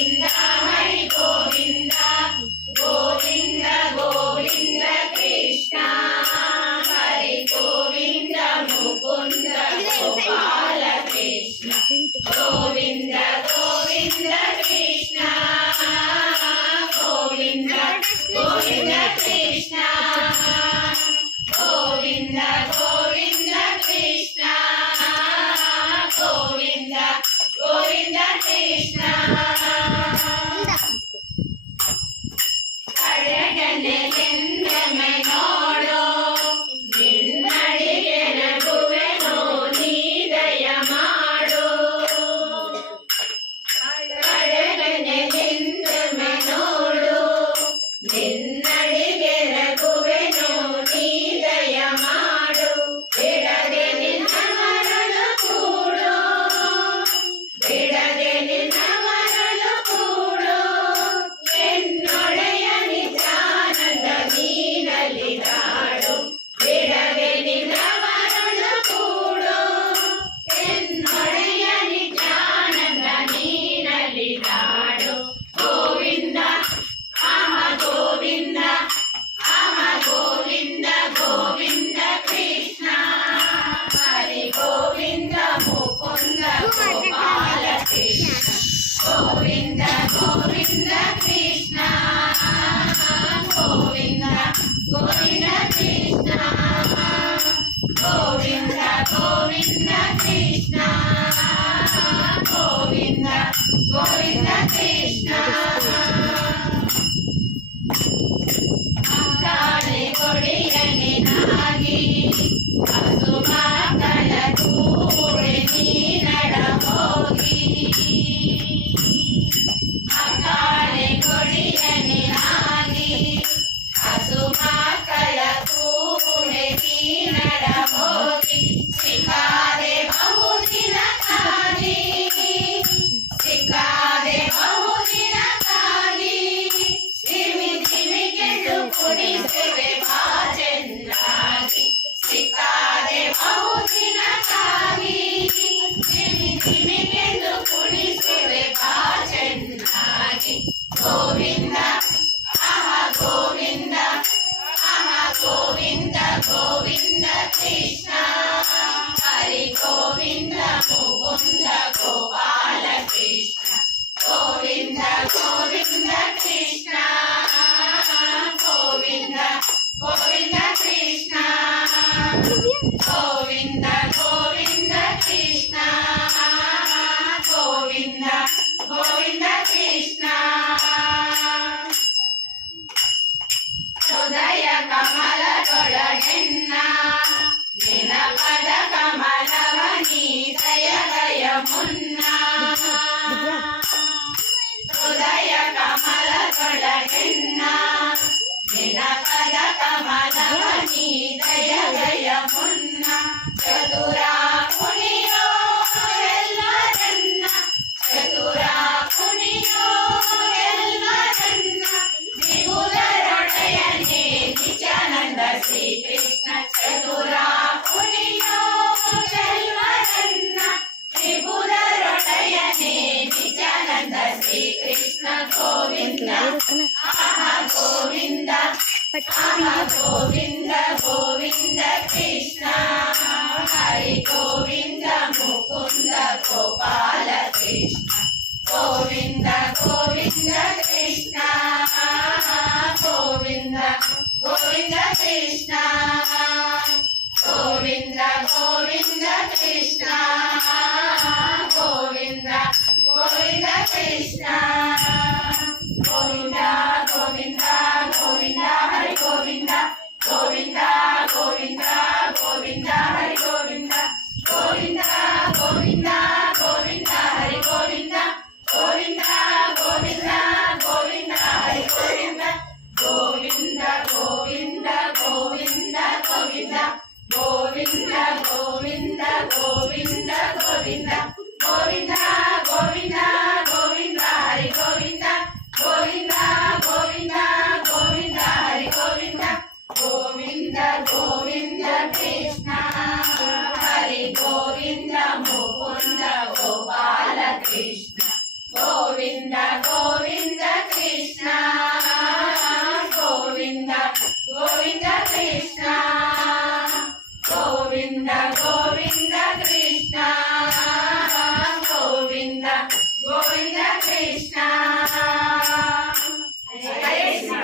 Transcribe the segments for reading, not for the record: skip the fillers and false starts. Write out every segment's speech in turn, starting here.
ಗೋವಿಂದ ಹರಿ ಗೋವಿಂದ ಗೋವಿಂದ ಗೋವಿಂದ ಕೃಷ್ಣ ಹರಿ ಗೋವಿಂದ ಮುಕುಂದ ಗೋಪಾಲ ಕೃಷ್ಣ ಗೋವಿಂದ ಗೋವಿಂದ ಕೃಷ್ಣ ಗೋವಿಂದ ಗೋವಿಂದ ಕೃಷ್ಣ ಗೋವಿಂದ ಗೋವಿಂದ ಕೃಷ್ಣ ಗೋವಿಂದ ಗೋವಿಂದ ಕೃಷ್ಣ ಅಡಗನೆಲೆಂದಮೆ ನೋಡೋ ನಿನ್ನಡಿಗೆ ನಗುವೆನೋ ನೀ ದಯ ಮಾಡು ಅಡಗನೆಲೆಂದಮೆ ನೋಡು ನಿನ್ನಡಿಗೆ ನಗುವೆನೋ ನೀ ದಯ ಮಾಡು ಬಿಡದೆ ನಿನ್ನ ಮರಳು ಕೂಡು ಬಿಡದೆ ನಿನ್ನ ಮರಳು ಕೂಡು ಎನ್ನೊಡೆಯ ನಿಜಾನಂದ ನೀನಲಿದಾಡು ಬಿಡದೆ ನಿನ್ನ ಮರಳು ಕೂಡು ಎನ್ನೊಡೆಯ ನಿಜಾನಂದ ನೀನಲಿದಾಡು ಗೋವಿಂದ ಆಮ ಗೋವಿಂದ ಗೋವಿಂದ ಗೋವಿಂದ ಕೃಷ್ಣ ಹರಿ ಗೋವಿಂದ ಮುಕುಂದ ಗೋಪಾಲ ಕೃಷ್ಣ ಗೋವಿಂದ ಗೋವಿಂದ ಕೃಷ್ಣ ಗೋವಿಂದ ಗೋವಿಂದ ಕೃಷ್ಣ ಗೋವಿಂದ ಗೋವಿಂದ ಕೃಷ್ಣ ಗೋವಿಂದ ಗೋವಿಂದ ಕೃಷ್ಣ ಮಕ್ಕಳೆ ಕೊಡಿಯನಿನಾಗಿ ಹಸು ಮಕ್ಕಳ ಕೂಡೆ ನೀ ನಡ ಹೋಗಿ ಮಕ್ಕಳೆ ಕೊಡಿಯನಿನಾಗಿ ಹಸು ಮಕ್ಕಳ ಕೂಡೆ ನೀ ನಡ ಹೋಗಿ ಸಿಕ್ಕಾದೆ ಬಹುದಿನ ಕಾಗಿ ಸಿಕ್ಕಾದೆ ಬಹುದಿನ ಕಾಗಿ ಧಿಮಿ ಧಿಮಿ ಗೆದ್ದು ಕುಣಿಸುವೆ ಬಾ ಚೆನ್ನಾಗಿ ಸಿಕ್ಕಾದೆ ಬಹುದಿನ ಕಾಗಿ ಧಿಮಿ ಧಿಮಿ ಗೆದ್ದು ಕುಣಿಸುವೆ ಬಾ ಚೆನ್ನಾಗಿ ಗೋವಿಂದ ಆಹ ಗೋವಿಂದ ಗೋವಿಂದ ಗೋವಿಂದ ಕೃಷ್ಣ ಹರಿ ಗೋವಿಂದ ಮುಕುಂದ ಗೋಪಾಲ ಕೃಷ್ಣ ಗೋವಿಂದ ಗೋವಿಂದ ಕೃಷ್ಣ ಗೋವಿಂದ ಗೋವಿಂದ ಕೃಷ್ಣ ಗೋವಿಂದ ಗೋವಿಂದ ಕೃಷ್ಣ ಗೋವಿಂದ ಗೋವಿಂದ ಕೃಷ್ಣ ಹೃದಯ ಕಮಲದೊಳಗೆನ್ನ ನಿನ ಪದ ಕಮಲವ ನೀ ದಯ ದಯ ಮುನ್ನ ಹೃದಯ ಕಮಲದೊಳಗೆನ್ನ ನಿನ ಪದ ಕಮಲವ ನೀ ದಯ ದಯ ಮುನ್ನ ಚತುರ ಕುಣಿಯೋ ಎಲ್ಲರನ್ನ ಚತುರ ಕುಣಿಯೋ ಎಲ್ಲರನ್ನ ವಿಭುಲರೊಡೆಯನೇ ನಿಜಾನಂದ ಶ್ರೀಕೃಷ್ಣ ಚತುರ ಕುಣಿಯೋ ಎಲ್ಲರನ್ನ ವಿಭುಲರೊಡೆಯನೇ ನಿಜಾನಂದ ಶ್ರೀಕೃಷ್ಣ ಗೋವಿಂದ ಆಹ ಗೋವಿಂದ ಗೋವಿಂದ ಗೋವಿಂದ ಕೃಷ್ಣ ಹರಿ ಗೋವಿಂದ ಮುಕುಂದ ಗೋಪಾಲ ಕೃಷ್ಣ ಗೋವಿಂದ ಗೋವಿಂದ ಕೃಷ್ಣ ಗೋವಿಂದ ಗೋವಿಂದ ಕೃಷ್ಣ ಗೋವಿಂದ ಗೋವಿಂದ ಕೃಷ್ಣ ಗೋವಿಂದ ಗೋವಿಂದ ಕೃಷ್ಣ ಗೋವಿಂದ ಗೋವಿಂದ ಗೋವಿಂದ ಹರಿ ಗೋವಿಂದ ಗೋವಿಂದ ಗೋವಿಂದ ಗೋವಿಂದ ಹರಿ ಗೋವಿಂದ ಗೋವಿಂದ ಗೋವಿಂದ ಗೋವಿಂದ ಹರಿ ಗೋವಿಂದ ಗೋವಿಂದ ಗೋವಿಂದ ಗೋವಿಂದ ಹರಿ ಗೋವಿಂದ ಗೋವಿಂದ ಗೋವಿಂದ ಗೋವಿಂದ ಗೋವಿಂದ ಗೋವಿಂದ ಗೋವಿಂದ ಗೋವಿಂದ ಗೋವಿಂದ ಗೋವಿಂದ ಗೋವಿಂದ ಗೋವಿಂದ ಹರಿ ಗೋವಿಂದ ಗೋವಿಂದ ಗೋವಿಂದ ಗೋವಿಂದ ಹರಿ ಗೋವಿಂದ ಗೋವಿಂದ ಗೋವಿಂದ ಕೃಷ್ಣ గోవింద గోవింద కృష్ణ గోవింద గోవింద కృష్ణ గోవింద గోవింద కృష్ణ గోవింద గోవింద కృష్ణ హరే కృష్ణ.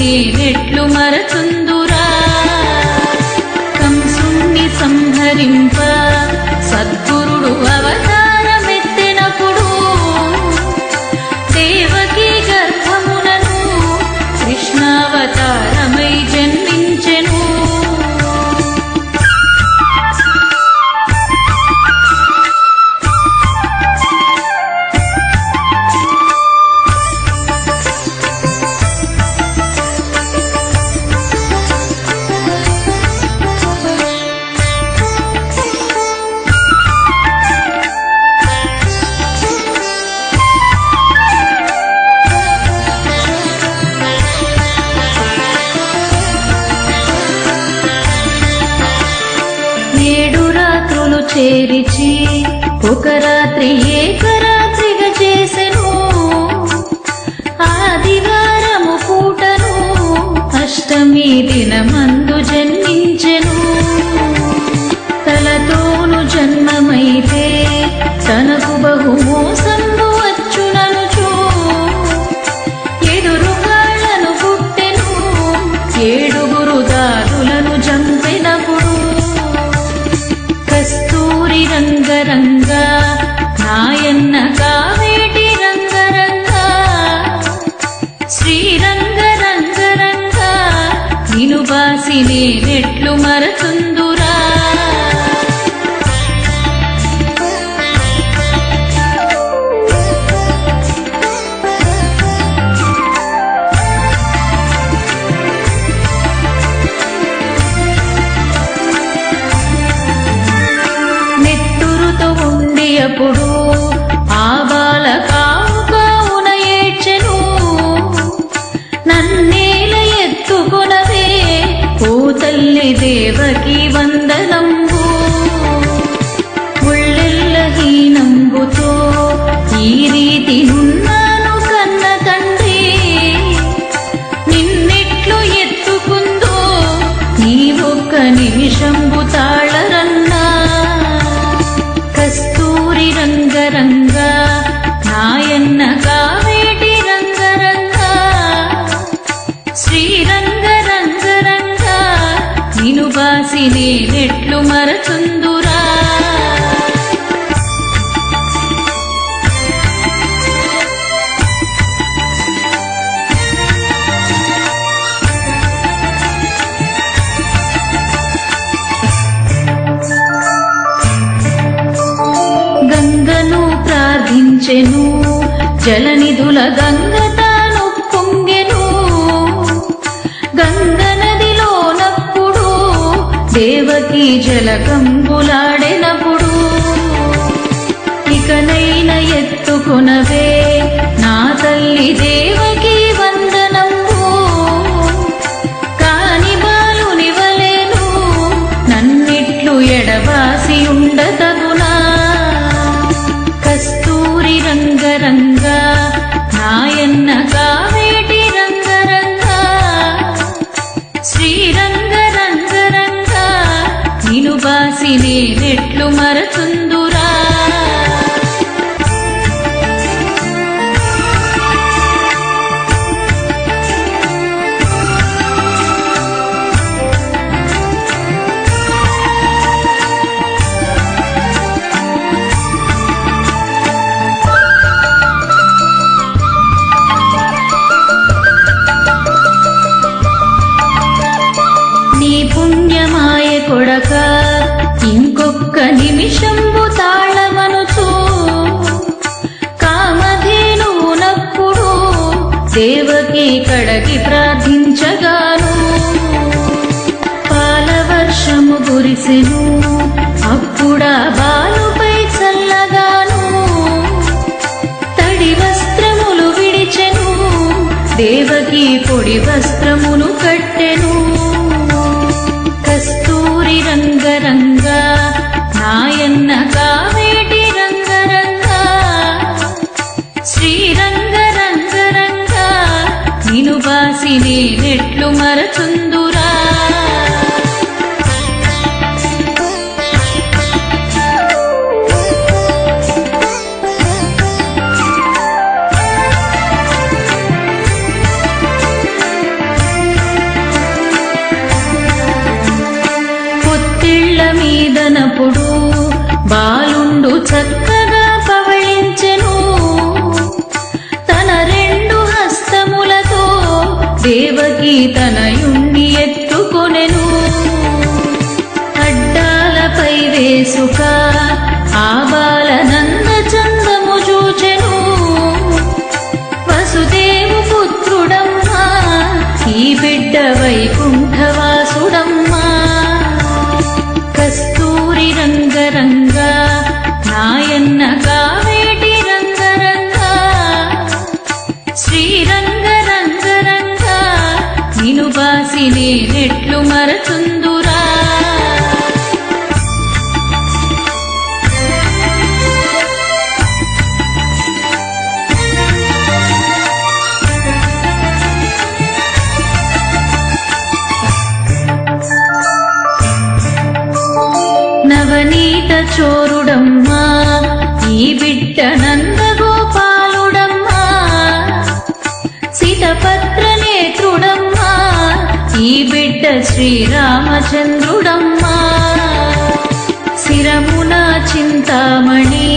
నేనెట్లు మరచుందురా కంసుణ్ణి సంహరింప సద్గురుడు అవతారమెత్తినప్పుడు దేవకీ గర్భమునను కృష్ణావతారమై జన్మించెను. చేరిచి ఒక రాత్రి ఏకరాత్రిగా చేసెను. ఆదివారము పూటను అష్టమి దినమందు జన్మించెను. తలతోను జన్మమైతే తనకు బహు మోసంబు వచ్చుననుచు ఎదురుగాళ్లను పుట్టెను. ఏడుగురు దాదులను చంపెనప్పుడు కస్తూరి రంగరంగ నాయన్న కావేటి రంగరంగ శ్రీరంగ రంగరంగ నిను బాసి నేనెట్లు మరచుందురా. అప్పుడు ఆ బాల కావున ఏడ్చెను. నన్నేల ఎత్తుకొనవే ఓ తల్లి దేవకి వందనంబు. ఉళ్ళెల్ల హీనంబుతో ఈ రీతి నున్నాను కన్న తండ్రి. నిన్నెట్లు ఎత్తుకుందో నీ ఒక్క నిమిషంబు తాళరన్నా. కస్తూరి రంగరంగ నాయన్న కావేటి రంగరంగ శ్రీరంగ రంగరంగ నిను బాసి నేనెట్లు మరచుందురా. గంగను ప్రార్థించెను జలనిధుల గంగ తాను పొంగెను. గంగ నదిలోనప్పుడు దేవకి జలకంబులాడెనప్పుడు ఇకనైన ఎత్తుకొనవే నా తల్లి దేవకి వందనంబు. కాని బాలునివలేను నన్నిట్లు ఎడబాసి ఉండతగునా. కస్తూరి రంగరంగ నాయన్న కావేటి రంగరంగ శ్రీరంగ రంగరంగ నిను బాసి నేనెట్లు మరచుందురా. పుణ్యమాయ కొడక ఇంకొక్క నిమిషం కడగి ప్రార్థించగాను పాలవర్షము కురిసెను అప్పుడా బాలుపై చల్లగాను తడి వస్త్రములు విడిచెను దేవకి పొడి వస్త్రమును కట్టెను కస్తూరి రంగరంగా నాయన్న కావేటి రంగరంగా శ్రీరంగ రంగరంగా నిను బాసి నేనెట్లు మరచుందురా పొత్తిళ్ల మీదనప్పుడు బాలుండు చక్కగా పవళించెను తన రెండు హస్తములతో దేవకి తనయుణ్ణి ఎత్తుకొనెను అడ్డాలపై వేసుక ఆ బాలనంద చందము చూచెను వసుదేవు పుత్రుడమ్మా ఈ బిడ్డ వైకుంఠవాసుడమ్మా కస్తూరి రంగరంగా నాయన్న కావేటి రంగరంగా శ్రీరంగ రంగరంగా నిను బాసి నేనెట్లు మరచుందురా నవనీత చోరుడమ్మా ఈ బిడ్డ నందగోపాలుడమ్మా సీతపత్ర నేత్రుడమ్మా ఈ బిడ్డ శ్రీరామచంద్రుడమ్మా శిరమున చింతామణి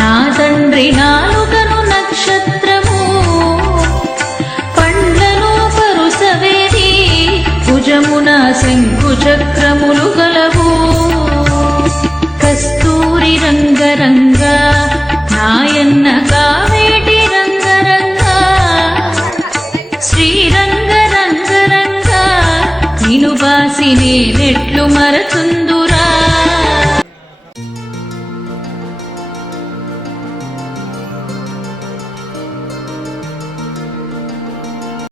నా తండ్రి నాలుకను నక్షత్రము పండ్లను పరుసవేది భుజమున శంకు చక్రములు గలవు కస్తూరి రంగరంగా